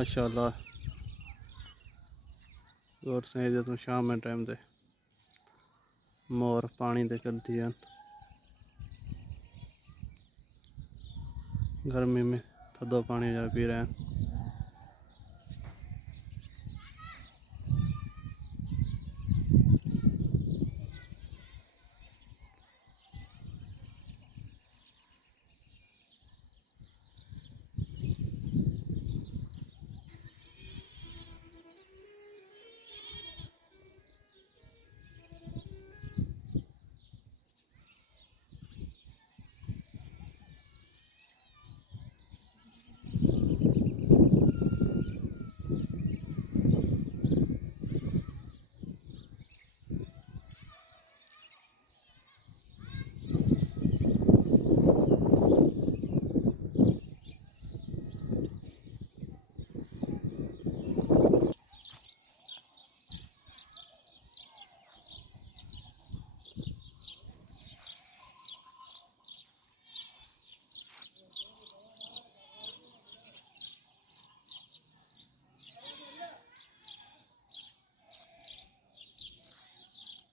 माशाल्लाह और सही तो शाम में टाइम दे मोर पानी दे कर दिया। गर्मी में थदो पानी जा पी रहे हैं।